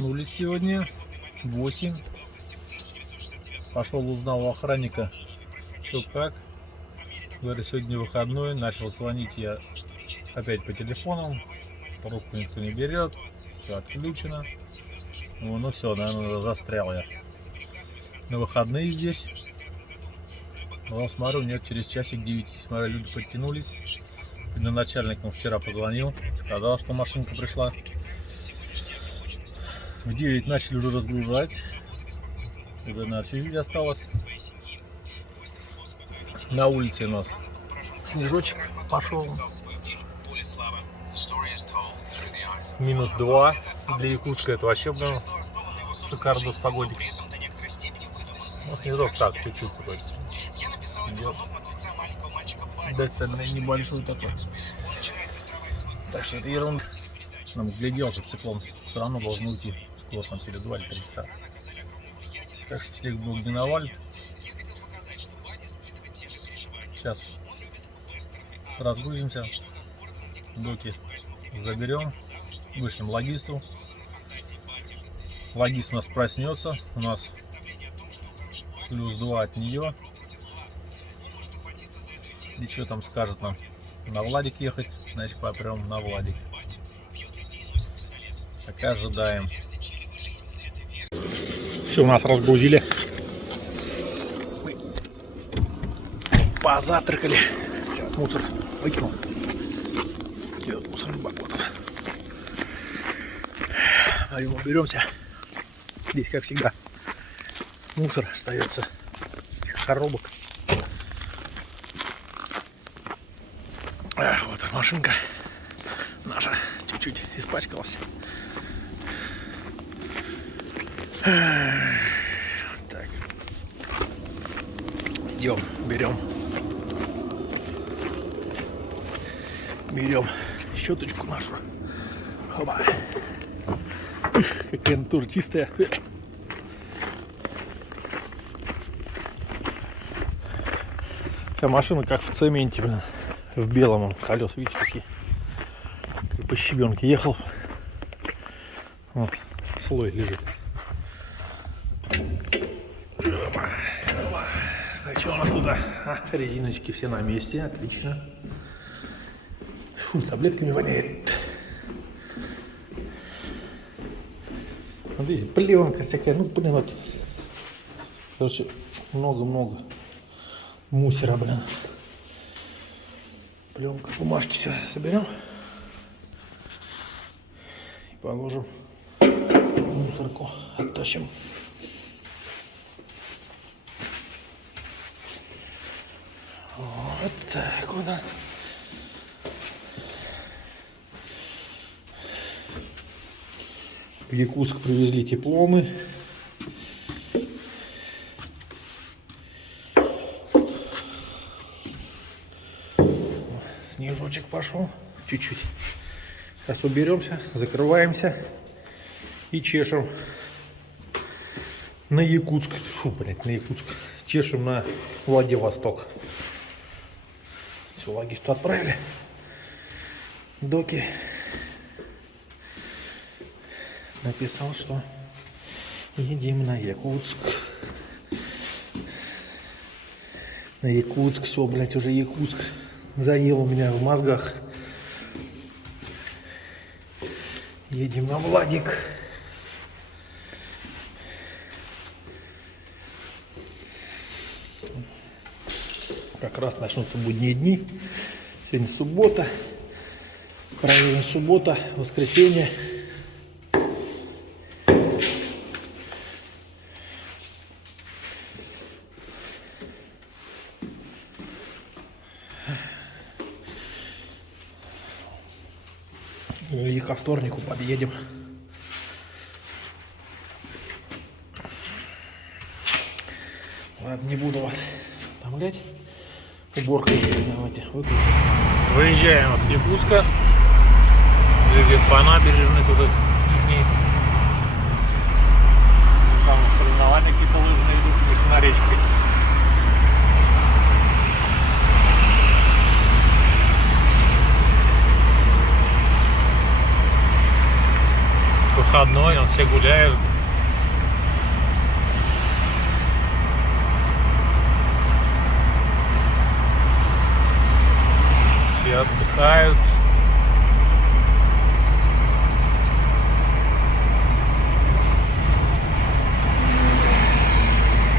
Проснулись сегодня 8. Пошел, узнал у охранника, что как. Говорит, сегодня выходной. Начал звонить я опять по телефонам. Трубку никто не берет. Все отключено. Ну все, наверное, застрял я. На выходные здесь. Но смотрю, нет, через часик 9. Смотрю, люди подтянулись. На начальник вчера позвонил. Сказал, что машинка пришла. В 9 начали уже разгружать. Уже на чуть-чуть осталось. На улице у нас снежочек пошел. -2 для Якутска. Это вообще, блин, шикарно с погодик. Ну, снежок так, чуть-чуть идет. Дать небольшой такой. Так что это ерунда. Нам глядел, что циклон все равно должен уйти. Скоро там через 2 или 3 часа. Так что снег был не навалит. Сейчас разгрузимся. Доки заберем. Вышлем логисту. Логист у нас проснется. У нас +2 от нее. И что там скажет нам? На Владик ехать, значит попрем на Владик. Так ожидаем. Все, у нас разгрузили. Позавтракали. Сейчас мусор выкинул. Где вот мусорный бак? Вот он. А ему беремся. Здесь, как всегда, мусор остается. Коробок. Вот машинка наша чуть-чуть испачкалась. Так. Идем, берем щеточку нашу. Хоба. Какая она тоже чистая. Эта машина как в цементе, блин. В белом колес, видите, какие. Как по щебенке ехал. Вот, слой лежит. Так, что у нас туда? Резиночки все на месте, отлично. Фу, таблетками воняет. Смотрите, пленка всякая, ну блин, вот. Короче, много мусора, блин. Пленка, бумажки все соберем и положим в мусорку, оттащим. Вот так вот. В Якутск привезли дипломы. Снежочек пошел чуть-чуть. Сейчас уберемся, закрываемся и чешем на Якутск. Фу, блядь, на Якутск. Чешем на Владивосток. Все, логисту отправили. Доки написал, что едем на Якутск. На Якутск, все, блядь, уже Якутск заел у меня в мозгах. Едем на Владик. Как раз начнутся будние дни. Сегодня суббота. Проверим суббота, воскресенье. И ко вторнику подъедем. Ладно, не буду вас утомлять. Уборкой давайте выключим. Выезжаем от Якутска. Двигаем по набережной туда нижней. Там соревнования какие-то лыжные идут, их на речке. Выходной, он все гуляют. Все отдыхают.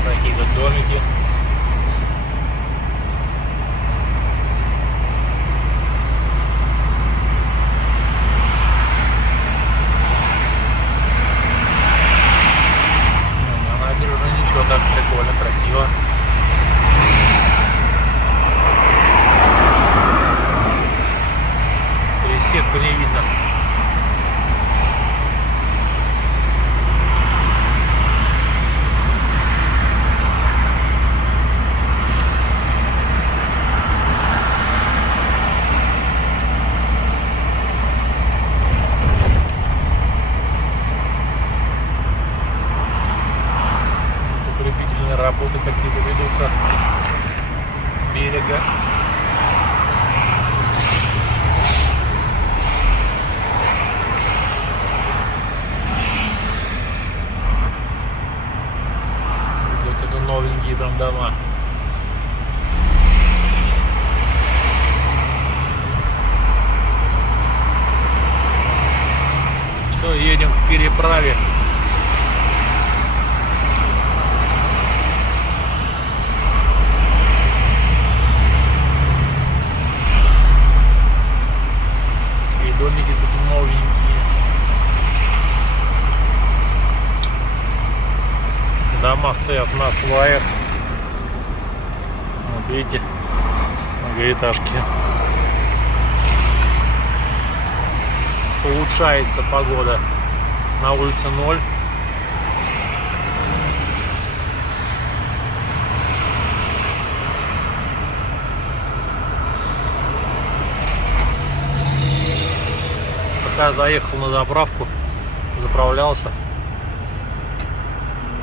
Какие-то домики. На набережной ничего, так прикольно, красиво. Через сетку не видно. Работы какие-то ведутся берега. Вот это новенькие там дома. Все, едем в переправе. Домики тут новенькие. Дома стоят на сваях. Вот видите, многоэтажки. Улучшается погода. На улице 0. Пока заехал на заправку, заправлялся,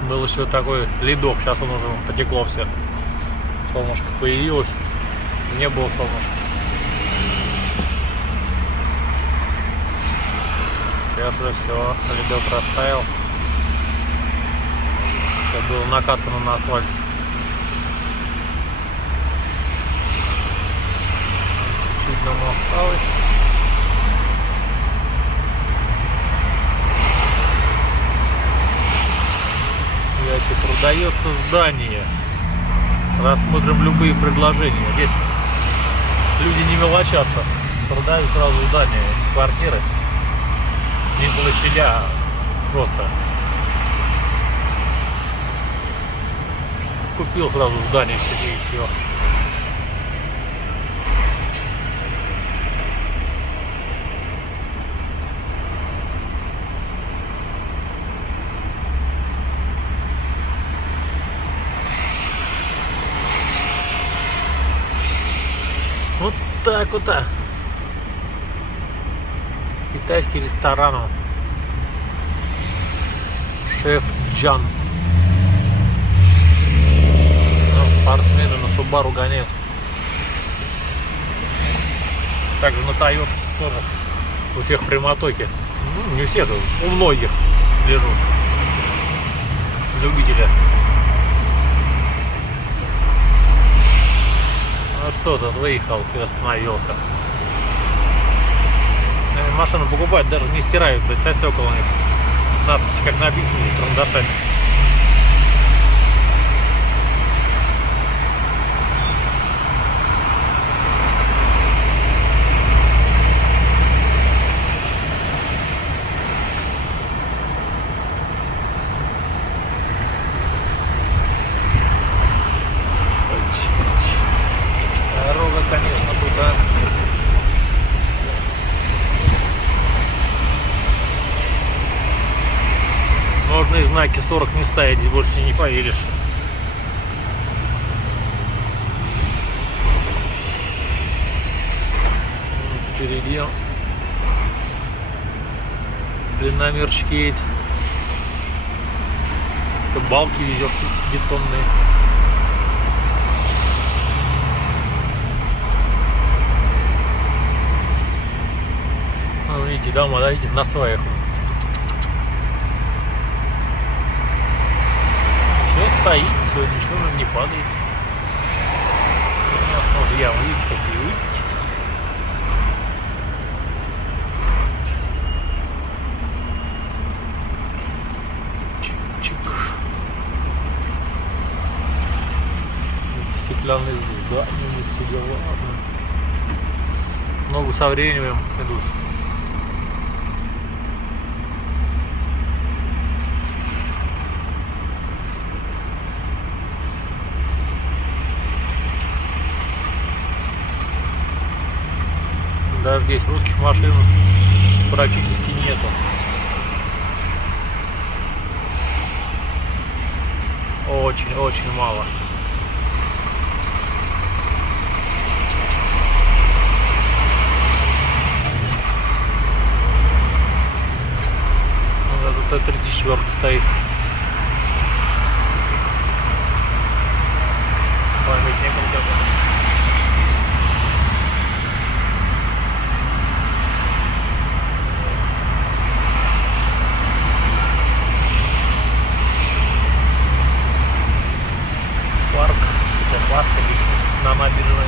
был еще такой ледок, сейчас он уже потекло все. Солнышко появилось, не было солнышка. Сейчас уже все, ледок растаял. Все было накатано на асфальте. Чуть-чуть дома осталось. Если продается здание, рассмотрим любые предложения. Здесь люди не мелочатся, продают сразу здания, квартиры, не площадя, а просто купил сразу здание себе и все. Вот так вот. Китайский ресторан. Шеф Джан. Ну, спортсмены на Subaru гоняют. Также на Toyota тоже. У всех прямотоки. Ну, не все, у многих лежу. Любителя. Ну что тут выехал, ты остановился. Машину покупать, даже не стирают, блядь, со стекол у них. Надписи как написаны карандашами. Дорога, конечно, тут, а. Можно и знаки 40 не ставить, здесь больше не поверишь. Впереди длинномерчик едет. Балки везешь бетонные. Ну, видите, дома, да, видите, на сваях. стоит, все, ничего не падает. Вот ямы, видите, какие, видите? Чик-чик. Стеклянные здания, все дела. Много со временем идут. Даже здесь русских машин практически нету. Очень мало. Вот это 34 стоит. Памятником такой. Парк на набережной.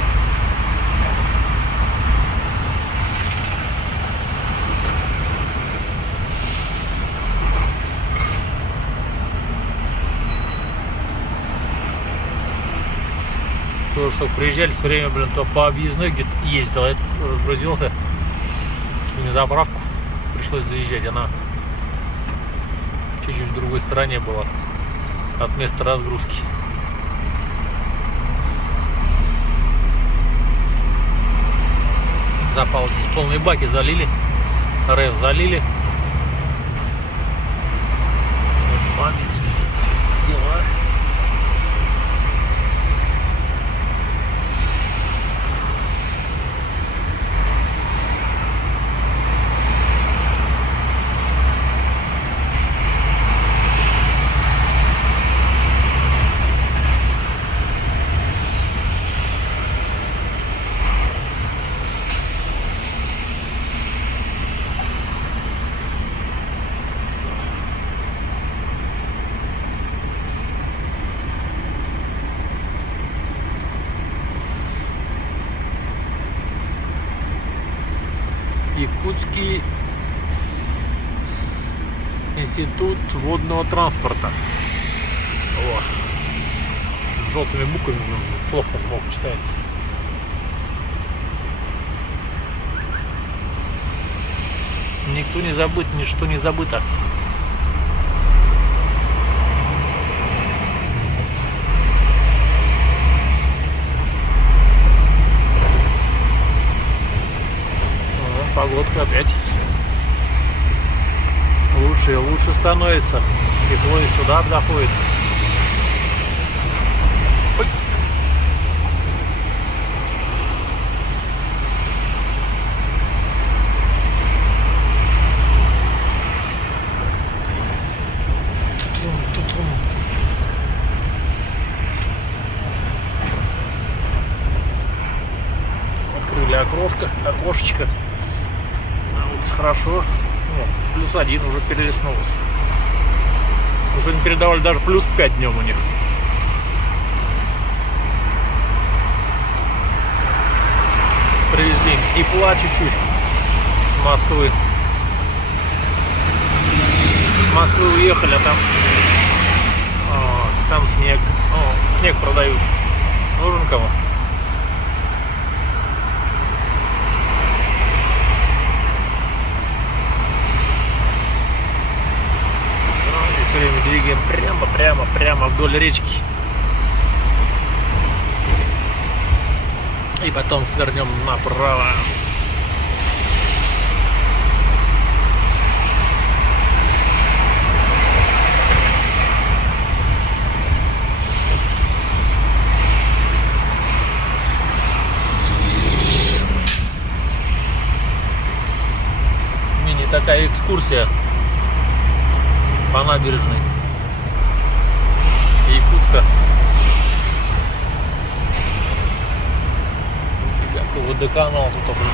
Тоже, что приезжали все время, блин, то по объездной где-то ездил, я разгрузился и на заправку пришлось заезжать. Она чуть-чуть в другой стороне была от места разгрузки. Запал, полные баки залили, РФ залили. Памятники, дела. Якутский институт водного транспорта. Вот. Желтыми буквами плохо звук читается. Никто не забыт, ничто не забыто. Погодка опять лучше и лучше становится. Тепло и сюда доходит. Ой. Открыли окошечко. Хорошо. Ну, +1 уже перелистнулось. Сегодня передавали даже +5 днем у них. Привезли тепла чуть-чуть с Москвы. С Москвы уехали, а там снег. Снег продают. Нужен кому? Все время двигаем прямо вдоль речки. И потом свернем направо. Мини такая экскурсия по набережной Якутска. Нифига, водоканал тут такой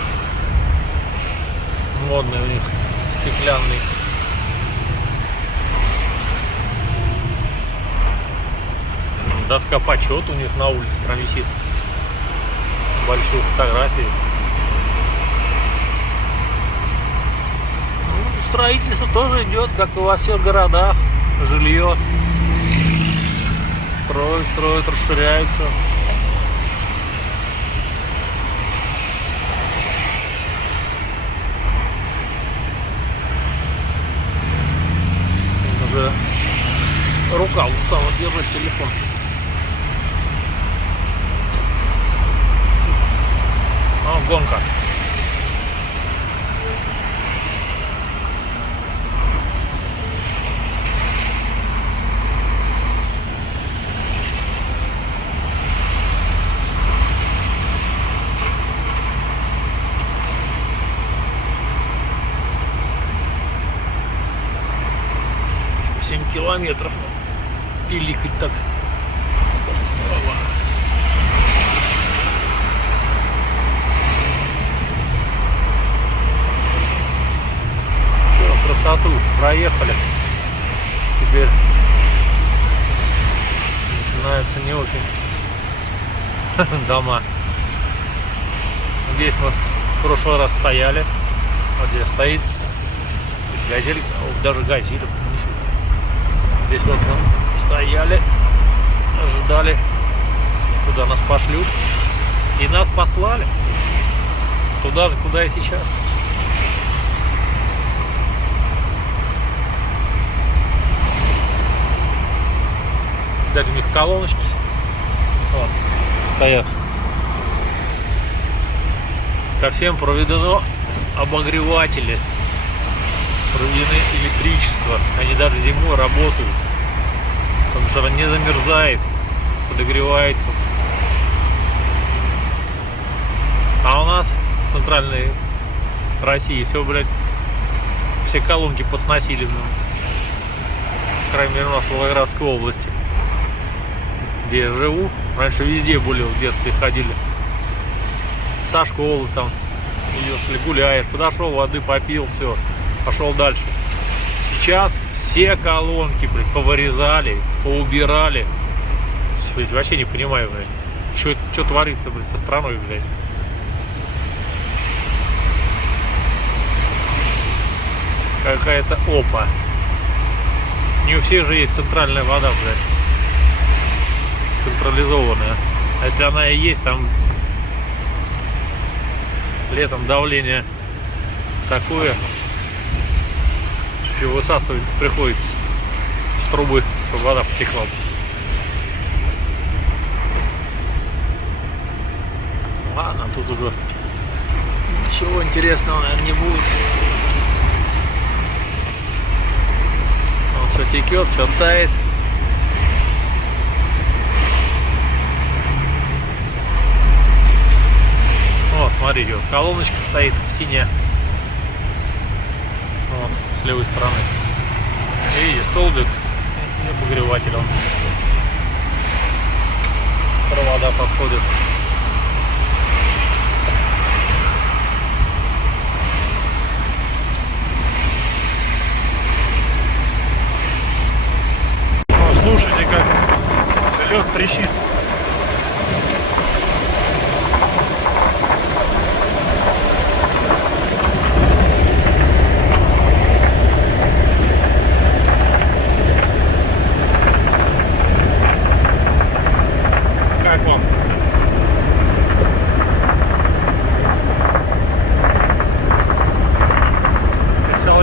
модный у них, стеклянный. доска почета у них на улице прям висит. Большие фотографии. Ну, строительство тоже идет, как и во всех городах. Жилье строят, расширяются. Уже рука устала держать телефон. О, гонка. Километров пиликать так. Все, красоту проехали. Теперь начинаются не очень дома. Здесь мы в прошлый раз стояли. Вот здесь стоит газель, даже газель. Здесь вот мы стояли, ожидали, куда нас пошлют. И нас послали. Туда же, куда и сейчас. Кстати, у них колоночки вот, стоят. Ко всем проведено обогреватели. Проведены электричество, они даже зимой работают, потому что она не замерзает, подогревается. А у нас в центральной России все, блядь, все колонки посносили, ну, по крайней мере у нас в Волгоградской области, где я живу. Раньше везде были, в детстве ходили со школы, там идешь, гуляешь, подошел, воды попил, все. Пошел дальше. Сейчас все колонки, блядь, повырезали, поубирали. Блядь, вообще не понимаю, блядь, что творится, блядь, со страной, блядь. Какая-то опа. Не у всех же есть центральная вода, блядь. Централизованная. А если она и есть, там летом давление такое, что высасывать приходится с трубы, чтобы вода потекла. Ладно, тут уже ничего интересного, наверное, не будет. Он все текет, все тает. Вот, смотрите, вот колоночка стоит синяя. Вот, с левой стороны. И столбик и обогреватель. Он. Провода подходят. Ну, слушайте, как лед трещит.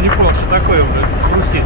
Не понял, что такое, блядь, хрустит.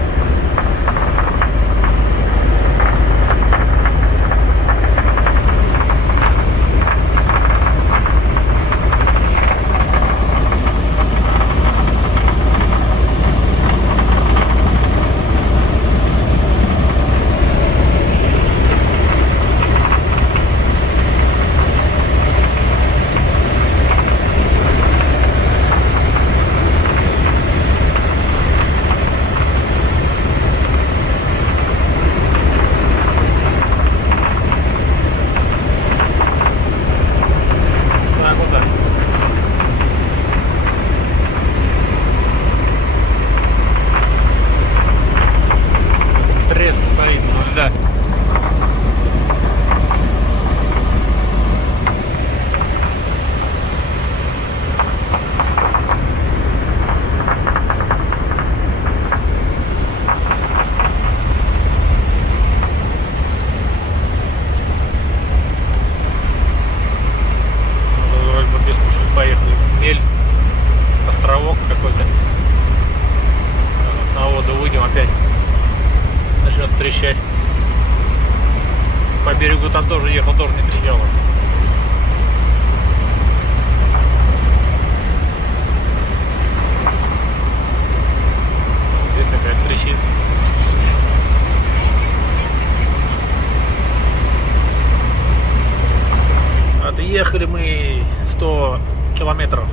Вот, ехали мы 100 километров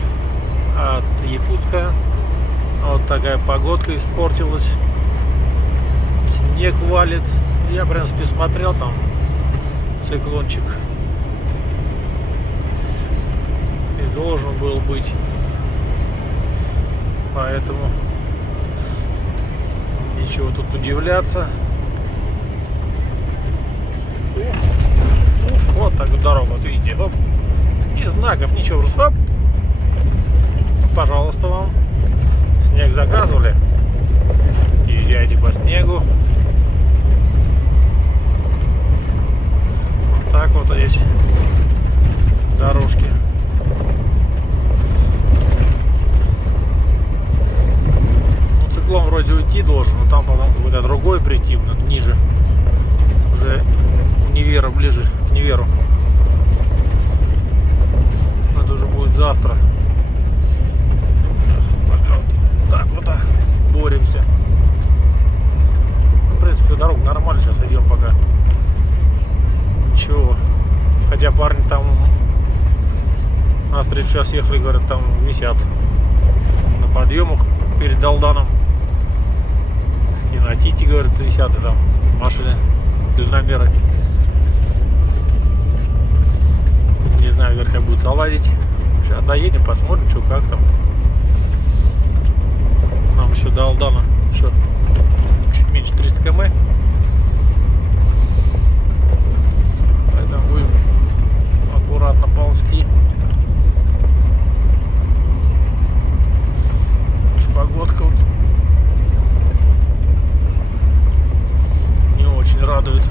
от Якутска. Вот такая погодка испортилась. Снег валит. Я, в принципе, смотрел, там циклончик и должен был быть. Поэтому ничего тут удивляться. Вот так вот дорога, вот видите, оп. И знаков ничего, просто оп. Пожалуйста, вам. Снег заказывали. Езжайте по снегу. Вот так вот здесь дорожки. Ну, циклон вроде уйти должен, но там потом какой-то другой прийти, ниже. Уже Неверу, ближе к Неверу. Это уже будет завтра. Так вот так боремся. В принципе, дорога нормально, сейчас идем пока. Ничего. Хотя парни там на встречу сейчас ехали, говорят, там висят на подъемах перед Алданом. И на Тите, говорят, висят, и там машины дальномеры. Не знаю, говорят, как будут залазить. Сейчас доедем, посмотрим, что как там. Нам еще до Алдана еще чуть меньше 300 км. Поэтому будем аккуратно ползти. Погодка вот не очень радует.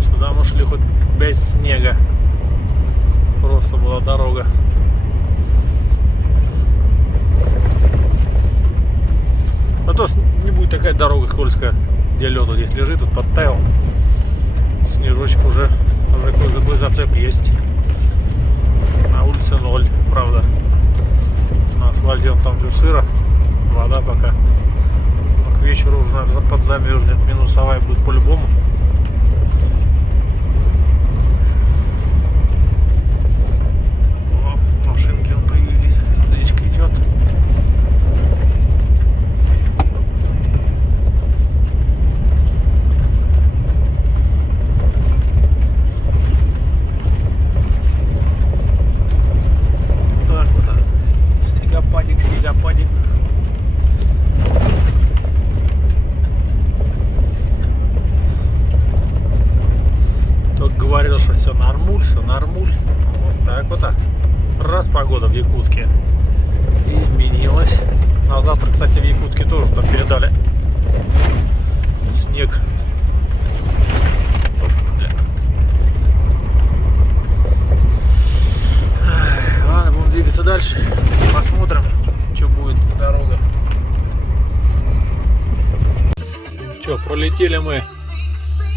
Сюда мы шли хоть без снега. Просто была дорога. А то не будет такая дорога скользкая, где лед вот здесь лежит, тут подтаял. Снежочек уже кое-какой зацеп есть. На улице 0, правда. На асфальте там все сыро, вода пока. Но к вечеру уже, наверное, подзамерзнет, минусовая будет по-любому. Машинки появились, встречка идет. Снегопадик. Только говорил, что все нормуль. Вот так вот. Раз погода в Якутске изменилась. На завтра, кстати, в Якутске тоже там передали снег. Ладно, будем двигаться дальше. Посмотрим, что будет дорога. Что, пролетели мы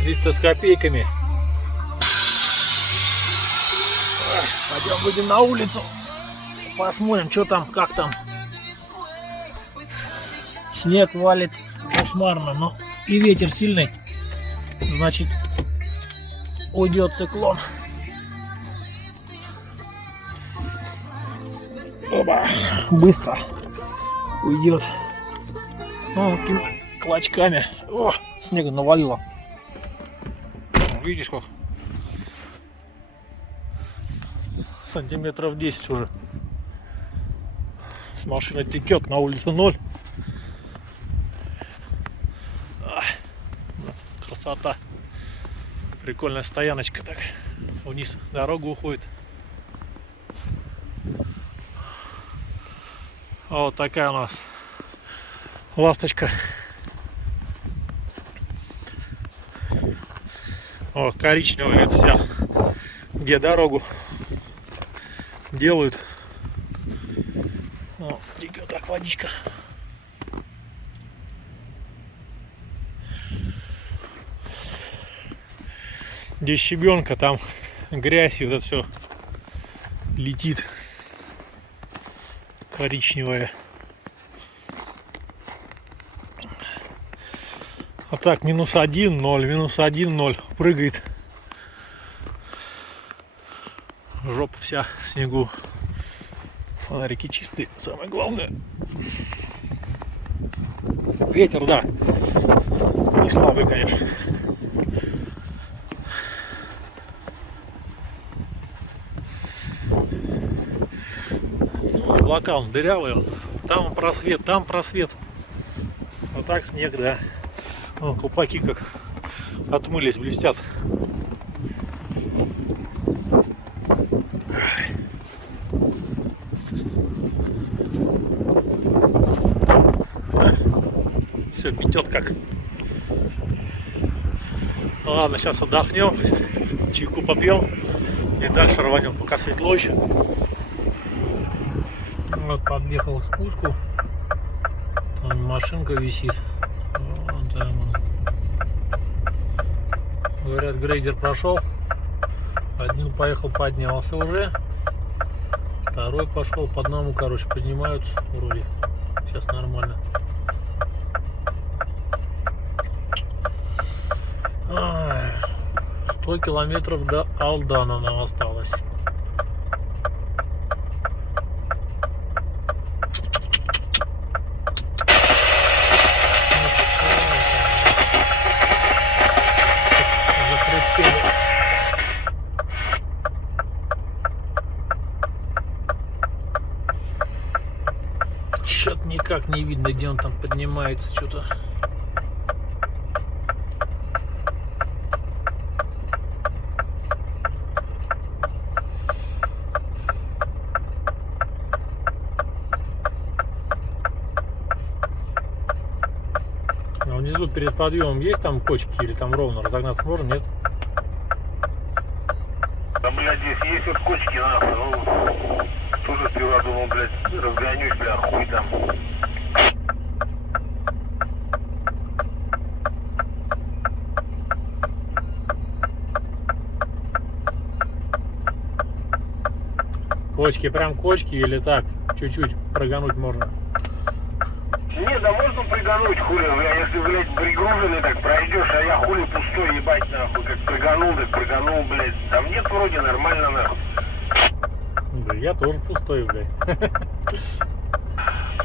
300 с копейками. Пойдем выйдем на улицу. Посмотрим, что там, как там. Снег валит кошмарно, но и ветер сильный. Значит, уйдет циклон. Оба, быстро уйдет. Вот такими клочками. О, снега навалило. Видишь, сколько? Сантиметров 10 уже. С машины текет, на улице 0. Красота. Прикольная стояночка так. Вниз дорога уходит. Вот такая у нас ласточка. О, коричневая это вся, где дорогу делают. О, текет так водичка. Здесь щебенка, там грязь, и вот это все летит коричневая. А так -1, 0, -1, 0 прыгает. Жопа вся в снегу. Фонарики чистые, самое главное. Ветер, да. Не слабый, конечно. Ну, облака, он дырявый. Он. Там просвет, там просвет. А так снег, да. О, колпаки как отмылись, блестят. Все метет как. Ладно, сейчас отдохнем, чайку попьем и дальше рванем, пока светло еще. Вот подъехал к спуску, там машинка висит. Вон там он. Говорят, грейдер прошел, один поехал, поднялся уже, второй пошел, по одному, короче, поднимаются вроде. Сейчас нормально. 100 километров до Алдана нам осталось. Захрипели. Чё-то никак не видно, где он там поднимается, что-то. А внизу перед подъемом есть там кочки или там ровно? Разогнаться можно, нет? Да, блядь, здесь есть вот кочки, нахуй, ну, тоже сперва думал, блядь, разгонюсь, бля, хуй там. Кочки, прям кочки или так? Чуть-чуть прогануть можно? Не, да можно прыгануть, хули, бля, если, блядь, пригруженный, так пройдешь, а я хули пустой, ебать, нахуй, как прыганул, так прыганул, блядь, там нет вроде, нормально, нахуй. Да я тоже пустой, блядь.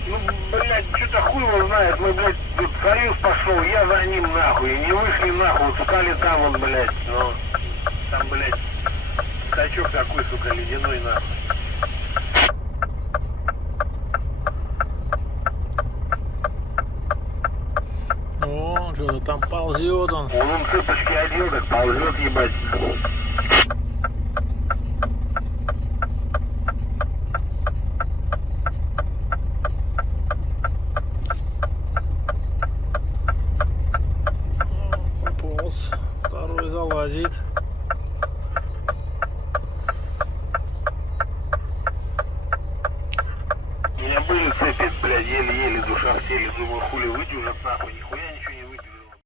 Ну, блядь, что-то хуй его знает, мы, блядь, тут союз пошел, я за ним, нахуй, и не вышли, нахуй, вот стали там, вот, блядь, ну, там, блядь, качок такой, сука, ледяной, нахуй. О, что-то там ползет он. Он цепочки одел, так ползет, ебать. Пополз. Второй залазит. У меня были цепи, блядь, еле-еле душа в теле, думаю, хули выдюжат, нахуй, нихуя не